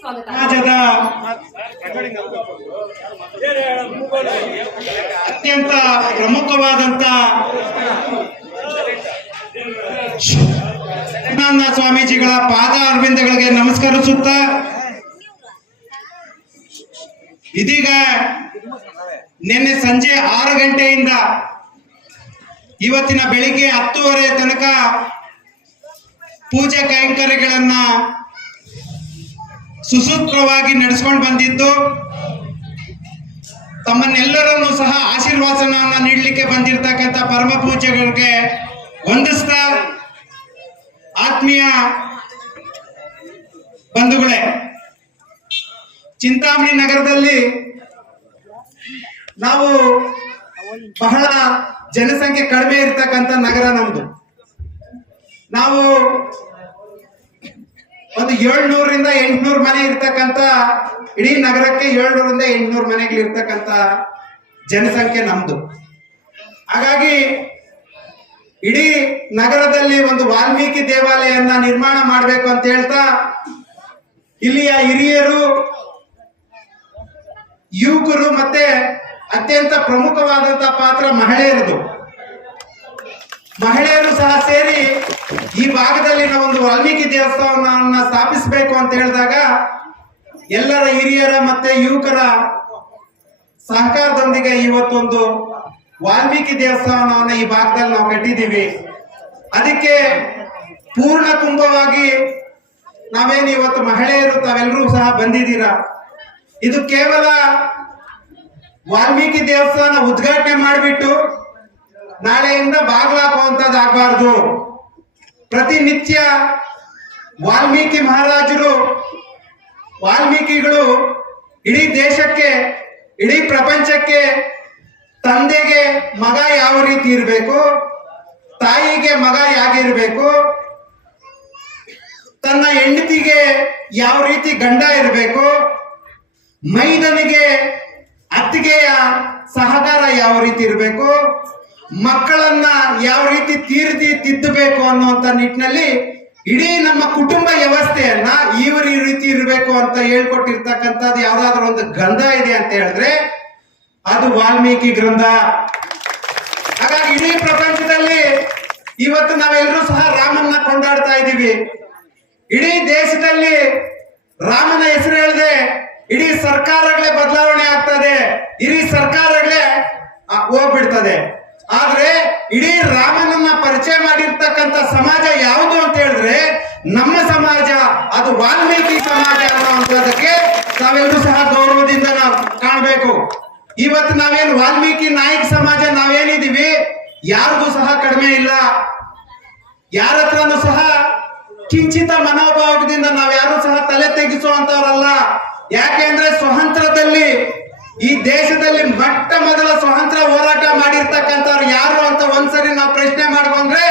ಸ್ವಾಗತ. ಸಮಾಜದ ಅತ್ಯಂತ ಪ್ರಮುಖವಾದಂತ ಸ್ವಾಮೀಜಿಗಳ ಪಾದ ಅರವಿಂದಗಳಿಗೆ ನಮಸ್ಕರಿಸುತ್ತ ಇದೀಗ ನಿನ್ನೆ ಸಂಜೆ 6 ಗಂಟೆಯಿಂದ ಇವತ್ತಿನ ಬೆಳಿಗ್ಗೆ 10:30 ತನಕ ಪೂಜೆ ಕೈಂಕರ್ಯಗಳನ್ನ ಸುಸೂತ್ರವಾಗಿ ನಡೆಸ್ಕೊಂಡು ಬಂದಿದ್ದು, ತಮ್ಮನ್ನೆಲ್ಲರನ್ನು ಸಹ ಆಶೀರ್ವಾದನ ನೀಡಲಿಕ್ಕೆ ಬಂದಿರತಕ್ಕಂಥ ಪರಮ ಪೂಜ್ಯಗಳಿಗೆ ವಂದಿಸ್ತಾ, ಆತ್ಮೀಯ ಬಂಧುಗಳೇ, ಚಿಂತಾಮಣಿ ನಗರದಲ್ಲಿ ನಾವು ಬಹಳ ಜನಸಂಖ್ಯೆ ಕಡಿಮೆ ಇರತಕ್ಕಂಥ ನಗರ ನಮ್ದು. ನಾವು ಒಂದು 700ರಿಂದ 800 ಮನೆ ಇರ್ತಕ್ಕಂಥ, ಇಡೀ ನಗರಕ್ಕೆ 700ರಿಂದ 800 ಮನೆಗಳು ಇರ್ತಕ್ಕಂಥ ಜನಸಂಖ್ಯೆ ನಮ್ದು. ಹಾಗಾಗಿ ಇಡೀ ನಗರದಲ್ಲಿ ಒಂದು ವಾಲ್ಮೀಕಿ ದೇವಾಲಯನ್ನ ನಿರ್ಮಾಣ ಮಾಡಬೇಕು ಅಂತ ಹೇಳ್ತಾ ಇಲ್ಲಿಯ ಹಿರಿಯರು, ಯುವಕರು ಮತ್ತೆ ಅತ್ಯಂತ ಪ್ರಮುಖವಾದಂತಹ ಪಾತ್ರ ಮಹಿಳೆಯರದು. ಮಹಿಳೆಯರು ಸಹ ಸೇರಿ ಈ ಭಾಗದಲ್ಲಿ ನಾವು ಒಂದು ವಾಲ್ಮೀಕಿ ದೇವಸ್ಥಾನವನ್ನ ಸ್ಥಾಪಿಸಬೇಕು ಅಂತ ಹೇಳಿದಾಗ ಎಲ್ಲರ ಹಿರಿಯರ ಮತ್ತೆ ಯುವಕರ ಸಹಕಾರದೊಂದಿಗೆ ಇವತ್ತೊಂದು ವಾಲ್ಮೀಕಿ ದೇವಸ್ಥಾನವನ್ನ ಈ ಭಾಗದಲ್ಲಿ ನಾವು ಕಟ್ಟಿದ್ದೀವಿ. ಅದಕ್ಕೆ ಪೂರ್ಣ ಕುಂಭವಾಗಿ ನಾವೇನು ಇವತ್ತು ಮಹಿಳೆಯರು ತಾವೆಲ್ಲರೂ ಸಹ ಬಂದಿದ್ದೀರಾ. ಇದು ಕೇವಲ ವಾಲ್ಮೀಕಿ ದೇವಸ್ಥಾನ ಉದ್ಘಾಟನೆ ಮಾಡಿಬಿಟ್ಟು ನಾಳೆಯಿಂದ ಬಾಗ್ಲಾಕುವಂತದ್ದಾಗಬಾರ್ದು. ಪ್ರತಿನಿತ್ಯ ವಾಲ್ಮೀಕಿ ಮಹಾರಾಜರು, ವಾಲ್ಮೀಕಿಗಳು ಇಡೀ ದೇಶಕ್ಕೆ, ಇಡೀ ಪ್ರಪಂಚಕ್ಕೆ ತಂದೆಗೆ ಮಗ ಯಾವ ರೀತಿ ಇರಬೇಕು, ತಾಯಿಗೆ ಮಗ ಹೇಗಿರ್ಬೇಕು, ತನ್ನ ಹೆಂಡತಿಗೆ ಯಾವ ರೀತಿ ಗಂಡ ಇರಬೇಕು, ಮೈದನಿಗೆ ಅತ್ತಿಗೆಯ ಸಹಕಾರ ಯಾವ ರೀತಿ ಇರಬೇಕು, ಮಕ್ಕಳನ್ನ ಯಾವ ರೀತಿ ತಿದ್ದಬೇಕು ಅನ್ನುವಂತ ನಿಟ್ಟಿನಲ್ಲಿ ಇಡೀ ನಮ್ಮ ಕುಟುಂಬ ವ್ಯವಸ್ಥೆಯನ್ನ ಈ ರೀತಿ ಇರಬೇಕು ಅಂತ ಹೇಳ್ಕೊಟ್ಟಿರ್ತಕ್ಕಂಥದ್ದು ಯಾವ್ದಾದ್ರು ಒಂದು ಗ್ರಂಥ ಇದೆ ಅಂತ ಹೇಳಿದ್ರೆ ಅದು ವಾಲ್ಮೀಕಿ ಗ್ರಂಥ. ಹಾಗಾಗಿ ಇಡೀ ಪ್ರಪಂಚದಲ್ಲಿ ಇವತ್ತು ನಾವೆಲ್ಲರೂ ಸಹ ರಾಮನ್ನ ಕೊಂಡಾಡ್ತಾ ಇದ್ದೀವಿ. ಇಡೀ ದೇಶದಲ್ಲಿ ರಾಮನ ಹೆಸರು ಹೇಳಿದೆ ಇಡೀ ಸರ್ಕಾರಗಳೇ ಬದಲಾವಣೆ ಆಗ್ತದೆ, ಇಡೀ ಸರ್ಕಾರಗಳೇ ಹೋಗ್ಬಿಡ್ತದೆ. ಆದ್ರೆ ಇಡೀ ರಾಮನನ್ನ ಪರಿಚಯ ಮಾಡಿರ್ತಕ್ಕಂಥ ಸಮಾಜ ಯಾವುದು ಅಂತ ಹೇಳಿದ್ರೆ ನಮ್ಮ ಸಮಾಜ, ಅದು ವಾಲ್ಮೀಕಿ ಸಮಾಜ ಅನ್ನುವಂಥದ್ದಕ್ಕೆ ನಾವೆಲ್ಲರೂ ಸಹ ಗೌರವದಿಂದ ನಾವು ಕಾಣಬೇಕು. ಇವತ್ತು ನಾವೇನು ವಾಲ್ಮೀಕಿ ನಾಯಕ ಸಮಾಜ ನಾವೇನಿದೀವಿ ಯಾರಿಗೂ ಸಹ ಕಡಿಮೆ ಇಲ್ಲ, ಯಾರ ಹತ್ರನೂ ಸಹ ಕಿಂಚಿತ ಮನೋಭಾವದಿಂದ ನಾವ್ಯಾರು ಸಹ ತಲೆ ತೆಗೆಸುವಂತವರಲ್ಲ. ಯಾಕೆಂದ್ರೆ ಸ್ವತಂತ್ರದಲ್ಲಿ ಈ ದೇಶದಲ್ಲಿ ಮೊಟ್ಟ ಮೊದಲ ಸ್ವತಂತ್ರ ಹೋರಾಟ ಮಾಡಿರ್ತಕ್ಕಂಥವ್ರು ಯಾರು ಅಂತ ಒಂದ್ಸರಿ ನಾವು ಪ್ರಶ್ನೆ ಮಾಡ್ಕೊಂಡ್ರೆ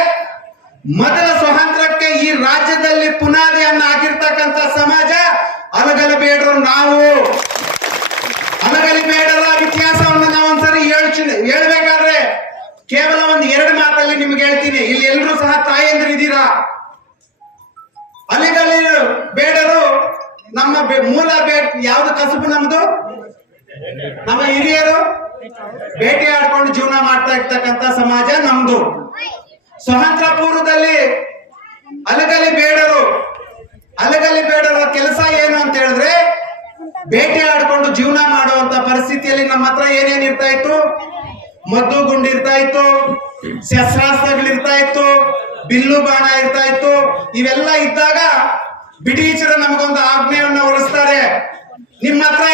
ಮೊದಲ ಸ್ವತಂತ್ರಕ್ಕೆ ಈ ರಾಜ್ಯದಲ್ಲಿ ಪುನಾದಿಯನ್ನ ಹಾಕಿರ್ತಕ್ಕಂಥ ಸಮಾಜ ಅಲಗಲಬೇಡರು ನಾವು. ಅಲಗಲಿಬೇಡರ ಇತಿಹಾಸವನ್ನು ನಾವು ಒಂದ್ಸರಿ ಹೇಳ್ಬೇಕಾದ್ರೆ ಕೇವಲ ಒಂದು 2 ಮಾತಲ್ಲಿ ನಿಮ್ಗೆ ಹೇಳ್ತೀನಿ. ಇಲ್ಲಿ ಎಲ್ಲರೂ ಸಹ ತಾಯಂದಿರಿದ್ದೀರಾ. ಅಲಿಗಲಿ ಬೇಡರು ನಮ್ಮ ಮೂಲ ಯಾವ್ದು ಕಸುಬು ನಮ್ದು, ನಮ್ಮ ಹಿರಿಯರು ಬೇಟೆ ಆಡ್ಕೊಂಡು ಜೀವನ ಮಾಡ್ತಾ ಇರ್ತಕ್ಕಂಥ ಸಮಾಜ ನಮ್ದು. ಸ್ವತಂತ್ರ ಪೂರ್ವದಲ್ಲಿ ಅಲಗಲಿ ಬೇಡರ ಕೆಲಸ ಏನು ಅಂತ ಹೇಳಿದ್ರೆ ಬೇಟೆ ಆಡ್ಕೊಂಡು ಜೀವನ ಮಾಡುವಂತ ಪರಿಸ್ಥಿತಿಯಲ್ಲಿ ನಮ್ಮ ಹತ್ರ ಏನೇನ್ ಇರ್ತಾ ಇತ್ತು, ಮದ್ದು ಗುಂಡು ಇರ್ತಾ ಇತ್ತು, ಶಸ್ತ್ರಾಸ್ತ್ರಗಳಿರ್ತಾ ಇತ್ತು, ಬಿಲ್ಲು ಬಾಣ ಇರ್ತಾ ಇತ್ತು. ಇವೆಲ್ಲ ಇದ್ದಾಗ ಬ್ರಿಟಿಷರು ನಮಗೊಂದು ಆಜ್ಞೆಯನ್ನು ಹೊರಡಿಸ್ತಾರೆ, ನಿಮ್ಮ ಹತ್ರ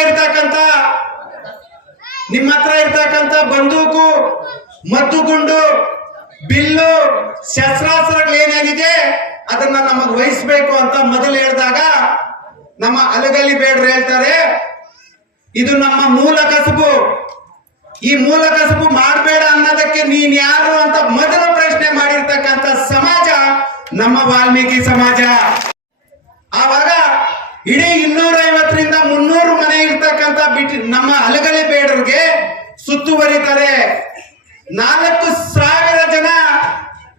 ಇರ್ತಕ್ಕಂಥ ಬಂದೂಕು, ಮದ್ದು ಗುಂಡು, ಬಿಲ್ಲು, ಶಸ್ತ್ರಾಸ್ತ್ರಗಳು ಏನೇನಿದೆ ಅದನ್ನ ನಮಗ್ ವಹಿಸ್ಬೇಕು ಅಂತ ಮೊದಲು ಹೇಳಿದಾಗ ನಮ್ಮ ಅಲಗಲಿ ಬೇಡ್ರು ಹೇಳ್ತಾರೆ ಇದು ನಮ್ಮ ಮೂಲ ಕಸುಬು, ಈ ಮೂಲ ಕಸುಬು ಮಾಡಬೇಡ ಅನ್ನೋದಕ್ಕೆ ನೀನ್ ಯಾರು ಅಂತ ಮೊದಲು ಪ್ರಶ್ನೆ ಮಾಡಿರ್ತಕ್ಕಂಥ ಸಮಾಜ ನಮ್ಮ ವಾಲ್ಮೀಕಿ ಸಮಾಜ. ಆವಾಗ ಇಡೀ 250ರಿಂದ 300 ಮನೆ ಇರ್ತಕ್ಕಂಥ ನಮ್ಮ ಅಲಗಲಿ ಬೇಡರಿಗೆ ಸುತ್ತುವರಿತಾರೆ. 4,000 ಜನ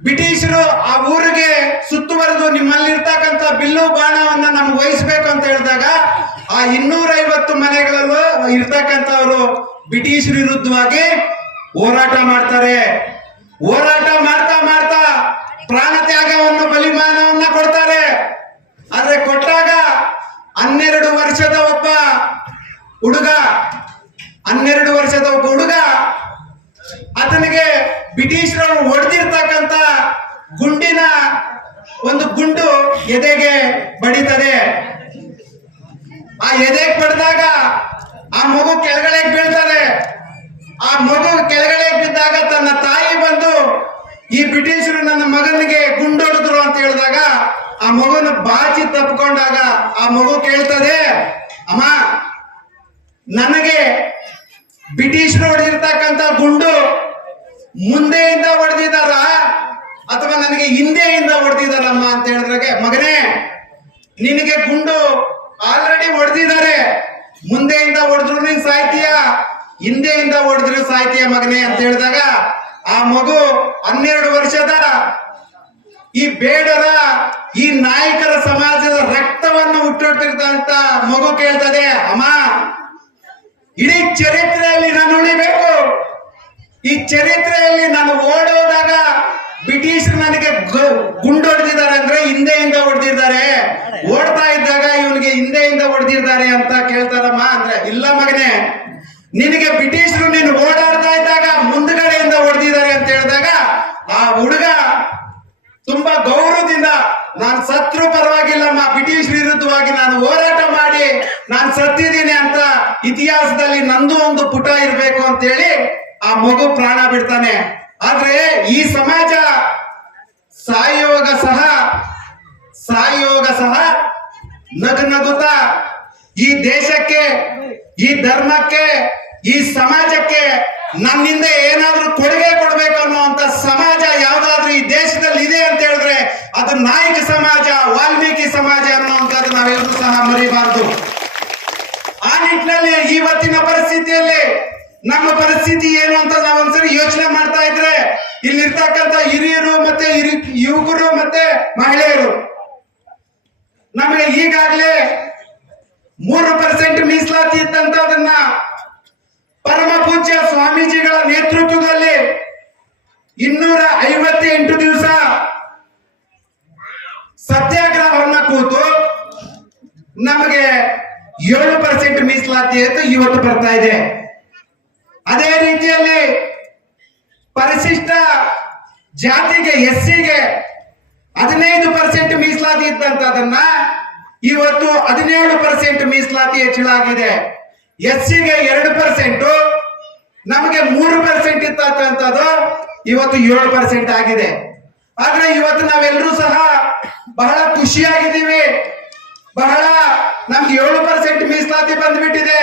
ಬ್ರಿಟಿಷರು ಆ ಊರಿಗೆ ಸುತ್ತುವರೆದು ನಿಮ್ಮಲ್ಲಿರ್ತಕ್ಕಂಥ ಬಿಲ್ಲು ಬಾಣವನ್ನ ನಮ್ಗೆ ವಹಿಸ್ಬೇಕು ಅಂತ ಹೇಳಿದಾಗ ಆ 250 ಮನೆಗಳಲ್ಲೂ ಇರ್ತಕ್ಕಂಥವ್ರು ಬ್ರಿಟಿಷ್ ವಿರುದ್ಧವಾಗಿ ಹೋರಾಟ ಮಾಡ್ತಾರೆ. ಹೋರಾಟ ಮಾಡ್ತಾ ಮಾಡ್ತಾ ಪ್ರಾಣ ತ್ಯಾಗವನ್ನು ಬಲಿದಾನವನ್ನ ಕೊಡ್ತಾರೆ. ಆದ್ರೆ ಕೊಟ್ಟಾಗ 12 ವರ್ಷದ ಒಬ್ಬ ಹುಡುಗ ಆತನಿಗೆ ಬ್ರಿಟಿಷರು ಹೊಡೆದಿರ್ತಕ್ಕಂಥ ಗುಂಡಿನ ಒಂದು ಗುಂಡು ಎದೆಗೆ ಬಡಿತದೆ. ಆ ಎದೆಗೆ ಬಡಿದಾಗ ಆ ಮಗು ಕೆಳಗಡೆ ಬೀಳ್ತದೆ. ಆ ಮಗು ಕೆಳಗಡೆ ಬಿದ್ದಾಗ ತನ್ನ ತಾಯಿ ಬಂದು ಈ ಬ್ರಿಟಿಷರು ನನ್ನ ಮಗನಿಗೆ ಗುಂಡೊಡೆದ್ರು ಅಂತ ಹೇಳಿದಾಗ ಆ ಮಗುನ ಬಾಚಿ ತಪ್ಪಿಕೊಂಡಾಗ ಆ ಮಗು ಕೇಳ್ತದೆ, ಅಮ್ಮ ನನಗೆ ಬ್ರಿಟಿಷರು ಹೊಡೆದಿರ್ತಕ್ಕಂಥ ಗುಂಡು ಮುಂದೆಯಿಂದ ಹೊಡೆದಿದ್ದಾರ ಅಥವಾ ನನಗೆ ಹಿಂದೆಯಿಂದ ಹೊಡೆದಿದ್ದಾರಮ್ಮ ಅಂತ ಹೇಳಿದ್ರಾಗೆ, ಮಗನೇ ನಿನಗೆ ಗುಂಡು ಆಲ್ರೆಡಿ ಹೊಡೆದಿದ್ದಾರೆ, ಮುಂದೆಯಿಂದ ಹೊಡೆದ್ರು ನೀನ್ ಸಾಯ್ತೀಯ, ಹಿಂದೆಯಿಂದ ಹೊಡೆದ್ರು ಸಾಯ್ತೀಯ ಮಗನೇ ಅಂತ ಹೇಳಿದಾಗ ಆ ಮಗು 12 ವರ್ಷದ ಈ ಬೇಡರ ಈ ನಾಯಕರ ಸಮಾಜದ ರಕ್ತವನ್ನು ಹುಟ್ಟುತ್ತಿರ್ತಂತ ಮಗು ಕೇಳ್ತದೆ, ಅಮ್ಮ ಇಡೀ ಚರಿತ್ರೆಯಲ್ಲಿ ನಾನು ಉಳಿಬೇಕು. ಈ ಚರಿತ್ರೆಯಲ್ಲಿ ನಾನು ಓಡೋದಾಗ ಬ್ರಿಟಿಷರು ನನಗೆ ಗುಂಡು ಹೊಡೆದಿದ್ದಾರೆ ಅಂದ್ರೆ ಹಿಂದೆಯಿಂದ ಹೊಡೆದಿದ್ದಾರೆ, ಓಡ್ತಾ ಇದ್ದಾಗ ಇವನಿಗೆ ಹಿಂದೆಯಿಂದ ಹೊಡೆದಿದ್ದಾರೆ ಅಂತ ಕೇಳ್ತಾರಮ್ಮ. ಅಂದ್ರೆ ಇಲ್ಲ ಮಗನೇ, ನಿನಗೆ ಬ್ರಿಟಿಷರು ನೀನು ಓಡಾಡ್ತಾ ಇದ್ದಾಗ ಮುಂದ್ಗಡೆಯಿಂದ ಹೊಡೆದಿದ್ದಾರೆ ಅಂತ ಹೇಳಿದಾಗ ಆ ಹುಡುಗ ತುಂಬಾ ಗೌರವದಿಂದ ನಾನು ಸತ್ರು ಪರವಾಗಿಲ್ಲಮ್ಮ, ಬ್ರಿಟಿಷ್ ವಿರುದ್ಧವಾಗಿ ನಾನು ಹೋರಾಟ ಮಾಡಿ ನಾನು ಸತ್ತಿದ್ದೀನಿ ಅಂತ ಇತಿಹಾಸದಲ್ಲಿ ನಂದು ಒಂದು ಪುಟ ಇರಬೇಕು ಅಂತ ಹೇಳಿ ಆ ಮಗು ಪ್ರಾಣ ಬಿಡ್ತಾನೆ. ಆದ್ರೆ ಈ ಸಮಾಜ ಸಾಯುವಾಗ ಸಹ ನಗುತ್ತಾ ಈ ದೇಶಕ್ಕೆ, ಈ ಧರ್ಮಕ್ಕೆ, ಈ ಸಮಾಜಕ್ಕೆ ನನ್ನಿಂದ ಏನಾದ್ರೂ ಕೊಡುಗೆ ಕೊಡ್ಬೇಕು ಅನ್ನುವಂತ ಸಮಾಜ ಯಾವ್ದಾದ್ರು ಈ ದೇಶದಲ್ಲಿ ಇದೆ ಅಂತ ಹೇಳಿದ್ರೆ ಅದು ನಾಯಕ ಸಮಾಜ, ವಾಲ್ಮೀಕಿ ಸಮಾಜ ಅನ್ನುವಂಥದ್ದು ನಾವೆಲ್ಲರೂ ಸಹ ಮರಿಬಾರ್ದು. ಆ ನಿಟ್ಟಿನಲ್ಲಿ ಇವತ್ತಿನ ಪರಿಸ್ಥಿತಿಯಲ್ಲಿ ನಮ್ಮ ಪರಿಸ್ಥಿತಿ ಏನು ಅಂತ ನಾವೊಂದ್ಸರಿ ಯೋಚನೆ ಮಾಡ್ತಾ ಇದ್ರೆ ಇಲ್ಲಿರ್ತಕ್ಕಂಥ ಹಿರಿಯರು ಮತ್ತೆ ಯುವಕರು ಮತ್ತೆ ಮಹಿಳೆಯರು ನಮಗೆ ಈಗಾಗಲೇ 3% ಮೀಸಲಾತಿ ಇದ್ದಂತದನ್ನ ಪರಮ ಪೂಜ್ಯ ಸ್ವಾಮೀಜಿಗಳ ನೇತೃತ್ವದಲ್ಲಿ 258 ದಿವಸ ಸತ್ಯಾಗ್ರಹವನ್ನ ಕೂತು ನಮಗೆ 7% ಮೀಸಲಾತಿ ಅಂತ ಇವತ್ತು ಬರ್ತಾ ಇದೆ. ಅದೇ ರೀತಿಯಲ್ಲಿ ಪರಿಶಿಷ್ಟ ಜಾತಿಗೆ SCಗೆ 15% ಮೀಸಲಾತಿ ಇದ್ದಂತದನ್ನ ಇವತ್ತು 17% ಮೀಸಲಾತಿ ಹೆಚ್ಚಳ ಆಗಿದೆ. SCಗೆ 2%, ನಮಗೆ 3% ಇತ್ತಂತದ್ದು ಇವತ್ತು 7% ಆಗಿದೆ. ಆದ್ರೆ ಇವತ್ತು ನಾವೆಲ್ಲರೂ ಸಹ ಬಹಳ ಖುಷಿಯಾಗಿದ್ದೀವಿ. ಬಹಳ ನಮ್ಗೆ 7% ಮೀಸಲಾತಿ ಬಂದ್ಬಿಟ್ಟಿದೆ.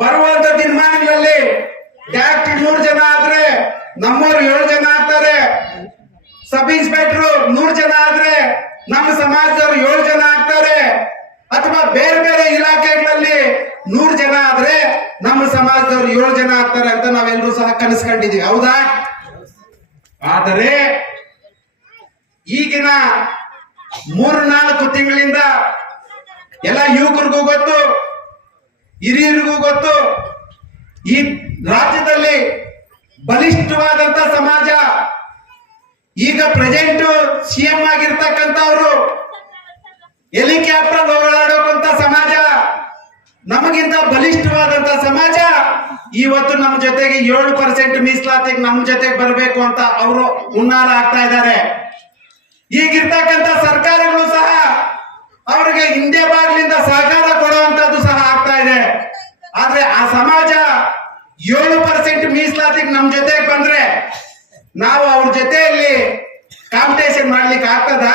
ಬರುವಂತ ದಿನಮಾನಗಳಲ್ಲಿ ಡೈರೆಕ್ಟ್ 100 ಜನ ಆದ್ರೆ ನಮ್ಮೂರು 7 ಜನ ಆಗ್ತಾರೆ. ಸಬ್ ಇನ್ಸ್ಪೆಕ್ಟರ್ 100 ಜನ ಆದ್ರೆ ನಮ್ಮ ಸಮಾಜದವರು 7 ಜನ ಆಗ್ತಾರೆ. ಅಥವಾ ಬೇರೆ ಬೇರೆ ಇಲಾಖೆಗಳಲ್ಲಿ 100 ಜನ ಆದ್ರೆ ನಮ್ಮ ಸಮಾಜದವರು 7 ಜನ ಆಗ್ತಾರೆ ಅಂತ ನಾವೆಲ್ಲರೂ ಸಹ ಕನಸ್ಕೊಂಡಿದೀವಿ, ಹೌದಾ? ಆದರೆ ಈಗಿನ 3-4 ತಿಂಗಳಿಂದ ಎಲ್ಲ ಯುವಕರಿಗೂ ಗೊತ್ತು, ಹಿರಿಯರಿಗೂ ಗೊತ್ತು, ಈ ರಾಜ್ಯದಲ್ಲಿ ಬಲಿಷ್ಠವಾದಂತ ಸಮಾಜ, ಈಗ ಪ್ರೆಸೆಂಟ್ CM ಆಗಿರ್ತಕ್ಕಂಥವ್ರು ಹೆಲಿಕಾಪ್ಟರ್ ಹೋರಾಡೋಕಂತ ಸಮಾಜ, ನಮಗಿಂತ ಬಲಿಷ್ಠವಾದಂತ ಸಮಾಜ ಇವತ್ತು ನಮ್ಮ ಜೊತೆಗೆ 7% ಮೀಸಲಾತಿಗೆ ನಮ್ಮ ಜೊತೆಗೆ ಬರಬೇಕು ಅಂತ ಅವರು ಹುನ್ನಾರ ಆಗ್ತಾ ಇದ್ದಾರೆ. ಈಗಿರ್ತಕ್ಕಂಥ ಸರ್ಕಾರಗಳು ಸಹ ಅವರಿಗೆ ಹಿಂದೆ ಬಾಗಿಲಿಂದ ಸಹಕಾರ ಕೊಡುವಂತದ್ದು ಸಹ ಆಗ್ತಾ ಇದೆ. ಆದ್ರೆ ಆ ಸಮಾಜ 7% ಮೀಸಲಾತಿಗೆ ನಮ್ಮ ಜೊತೆಗೆ ಬಂದ್ರೆ ನಾವು ಅವ್ರ ಜೊತೆಯಲ್ಲಿ ಕಾಂಪಿಟೇಷನ್ ಮಾಡ್ಲಿಕ್ಕೆ ಆಗ್ತದ?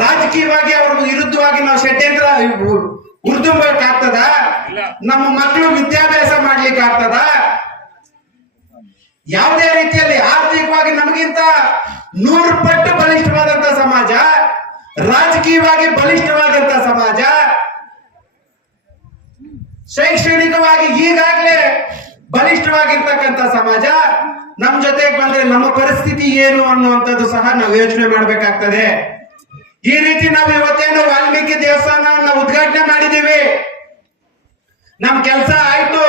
ರಾಜಕೀಯವಾಗಿ ಅವ್ರ ವಿರುದ್ಧವಾಗಿ ನಾವು ಷಡ್ಯಂತ್ರ ಆಗ್ತದ? ನಮ್ಮ ಮಕ್ಕಳು ವಿದ್ಯಾಭ್ಯಾಸ ಮಾಡ್ಲಿಕ್ಕೆ ಆಗ್ತದ? ಯಾವುದೇ ರೀತಿಯಲ್ಲಿ ಆರ್ಥಿಕವಾಗಿ ನಮಗಿಂತ 100 ಪಟ್ಟು ಬಲಿಷ್ಠವಾದಂತ ಸಮಾಜ, ರಾಜಕೀಯವಾಗಿ ಬಲಿಷ್ಠವಾದಂತ ಸಮಾಜ, ಶೈಕ್ಷಣಿಕವಾಗಿ ಈಗಾಗಲೇ ಬಲಿಷ್ಠವಾಗಿರ್ತಕ್ಕಂಥ ಸಮಾಜ ನಮ್ ಜೊತೆಗೆ ಬಂದ್ರೆ ನಮ್ಮ ಪರಿಸ್ಥಿತಿ ಏನು ಅನ್ನುವಂಥದ್ದು ಸಹ ನಾವು ಯೋಚನೆ ಮಾಡ್ಬೇಕಾಗ್ತದೆ. ಈ ರೀತಿ ನಾವು ಇವತ್ತೇನು ವಾಲ್ಮೀಕಿ ದೇವಸ್ಥಾನವನ್ನ ಉದ್ಘಾಟನೆ ಮಾಡಿದೀವಿ. ನಮ್ ಕೆಲಸ ಆಯ್ತು,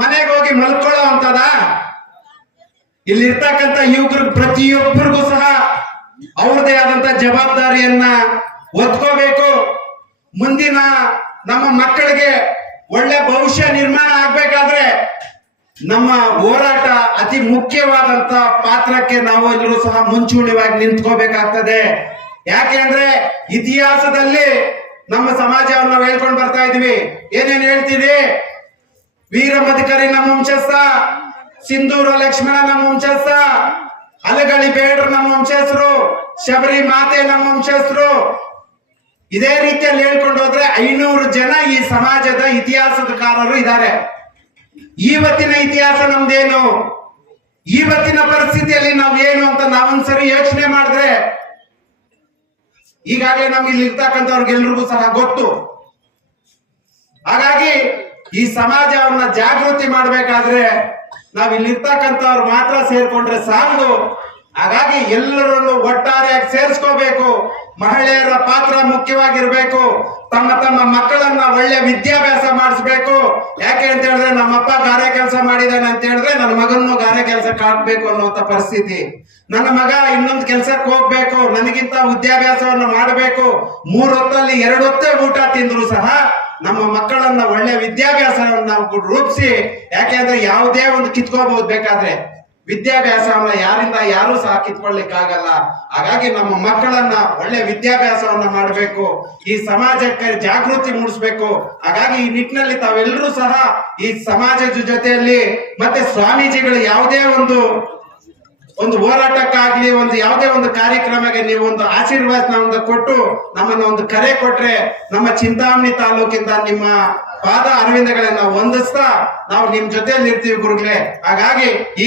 ಮನೆಗೆ ಹೋಗಿ ಮಲ್ಕೊಳ್ಳೋ ಅಂತದ? ಇಲ್ಲಿರ್ತಕ್ಕಂಥ ಯುವಕರು ಪ್ರತಿಯೊಬ್ಬರಿಗೂ ಸಹ ಅವ್ರದೇ ಆದಂತ ಜವಾಬ್ದಾರಿಯನ್ನ ಒತ್ಕೋಬೇಕು. ಮುಂದಿನ ನಮ್ಮ ಮಕ್ಕಳಿಗೆ ಒಳ್ಳೆ ಭವಿಷ್ಯ ನಿರ್ಮಾಣ ಆಗ್ಬೇಕಾದ್ರೆ ನಮ್ಮ ಹೋರಾಟ ಅತಿ ಮುಖ್ಯವಾದಂತ ಪಾತ್ರಕ್ಕೆ ನಾವು ಎಲ್ಲರೂ ಸಹ ಮುಂಚೂಣಿಯಾಗಿ ನಿಂತ್ಕೋಬೇಕಾಗ್ತದೆ. ಯಾಕೆ ಅಂದ್ರೆ ಇತಿಹಾಸದಲ್ಲಿ ನಮ್ಮ ಸಮಾಜವನ್ನು ನಾವು ಹೇಳ್ಕೊಂಡು ಬರ್ತಾ ಇದೀವಿ. ಏನೇನ್ ಹೇಳ್ತೀವಿ? ವೀರ ಮದಕರಿ ನಮ್ಮ ವಂಶಸ್ಥ, ಸಿಂಧೂರ ಲಕ್ಷ್ಮಣ ನಮ್ಮ ವಂಶಸ್ಥ, ಅಲಗಳಿ ಬೇಡ್ರು ನಮ್ಮ ವಂಶಸ್ಥರು, ಶಬರಿ ಮಾತೆ ನಮ್ಮ ವಂಶಸ್ಥರು. ಇದೇ ರೀತಿಯಲ್ಲಿ ಹೇಳ್ಕೊಂಡು ಹೋದ್ರೆ 500 ಜನ ಈ ಸಮಾಜದ ಇತಿಹಾಸಕಾರರು ಇದ್ದಾರೆ. ಇವತ್ತಿನ ಇತಿಹಾಸ ನಮ್ದೇನು, ಇವತ್ತಿನ ಪರಿಸ್ಥಿತಿಯಲ್ಲಿ ನಾವೇನು ಅಂತ ನಾವೊಂದ್ಸರಿ ಯೋಚನೆ ಮಾಡಿದ್ರೆ ಈಗಾಗಲೇ ನಮ್ಗೆ ಇಲ್ಲಿ ಇರ್ತಕ್ಕಂಥವ್ರಿಗೆಲ್ರಿಗೂ ಸಹ ಗೊತ್ತು. ಹಾಗಾಗಿ ಈ ಸಮಾಜವನ್ನ ಜಾಗೃತಿ ಮಾಡ್ಬೇಕಾದ್ರೆ ನಾವ್ ಇಲ್ಲಿರ್ತಕ್ಕಂಥವ್ರು ಮಾತ್ರ ಸೇರ್ಕೊಂಡ್ರೆ ಸಾಲದು. ಹಾಗಾಗಿ ಎಲ್ಲರನ್ನು ಒಟ್ಟಾರೆಯಾಗಿ ಸೇರಿಸ್ಕೋಬೇಕು. ಮಹಿಳೆಯರ ಪಾತ್ರ ಮುಖ್ಯವಾಗಿರ್ಬೇಕು. ತಮ್ಮ ತಮ್ಮ ಮಕ್ಕಳನ್ನ ಒಳ್ಳೆ ವಿದ್ಯಾಭ್ಯಾಸ ಮಾಡಿಸ್ಬೇಕು. ಯಾಕೆ ಅಂತ ಹೇಳಿದ್ರೆ ನಮ್ಮಪ್ಪ ಗಾರೆ ಕೆಲಸ ಮಾಡಿದಾನೆ ಅಂತ ಹೇಳಿದ್ರೆ ನನ್ನ ಮಗನ್ನು ಗಾರೆ ಕೆಲಸಕ್ಕೆ ಹಾಕ್ಬೇಕು ಅನ್ನುವಂತ ಪರಿಸ್ಥಿತಿ. ನನ್ನ ಮಗ ಇನ್ನೊಂದು ಕೆಲ್ಸಕ್ಕೆ ಹೋಗ್ಬೇಕು, ನನಗಿಂತ ವಿದ್ಯಾಭ್ಯಾಸವನ್ನು ಮಾಡಬೇಕು. 3 ಹೊತ್ತಲ್ಲಿ 2 ಹೊತ್ತೇ ಊಟ ತಿಂದ್ರು ಸಹ ನಮ್ಮ ಮಕ್ಕಳನ್ನ ಒಳ್ಳೆ ವಿದ್ಯಾಭ್ಯಾಸವನ್ನು ನಾವು ರೂಪಿಸಿ, ಯಾಕೆಂದ್ರೆ ಯಾವುದೇ ಒಂದು ಕಿತ್ಕೋಬಹುದು, ಬೇಕಾದ್ರೆ ವಿದ್ಯಾಭ್ಯಾಸವನ್ನ ಯಾರಿಂದ ಯಾರು ಸಹ ಕಿತ್ಕೊಳ್ಳಿಕ್ಕಾಗಲ್ಲ. ಹಾಗಾಗಿ ನಮ್ಮ ಮಕ್ಕಳನ್ನ ಒಳ್ಳೆ ವಿದ್ಯಾಭ್ಯಾಸವನ್ನ ಮಾಡಬೇಕು, ಈ ಸಮಾಜಕ್ಕೆ ಜಾಗೃತಿ ಮೂಡಿಸ್ಬೇಕು. ಹಾಗಾಗಿ ಈ ನಿಟ್ಟಿನಲ್ಲಿ ತಾವೆಲ್ಲರೂ ಸಹ ಈ ಸಮಾಜದ ಜೊತೆಯಲ್ಲಿ ಮತ್ತೆ ಸ್ವಾಮೀಜಿಗಳು ಯಾವುದೇ ಒಂದು ಹೋರಾಟಕ್ಕಾಗ್ಲಿ, ಯಾವುದೇ ಒಂದು ಕಾರ್ಯಕ್ರಮಕ್ಕೆ ನೀವು ಒಂದು ಆಶೀರ್ವಾದ ಕೊಟ್ಟು ನಮ್ಮನ್ನ ಒಂದು ಕರೆ ಕೊಟ್ರೆ ನಮ್ಮ ಚಿಂತಾಮಣಿ ತಾಲೂಕಿಂದ ನಿಮ್ಮ ಪಾದ ಅರವಿಂದಗಳನ್ನ ಹೊಂದಿಸ್ತಾ ನಾವು ನಿಮ್ ಜೊತೆಯಲ್ಲಿ ಇರ್ತೀವಿ ಗುರುಗಳೇ. ಹಾಗಾಗಿ ಈ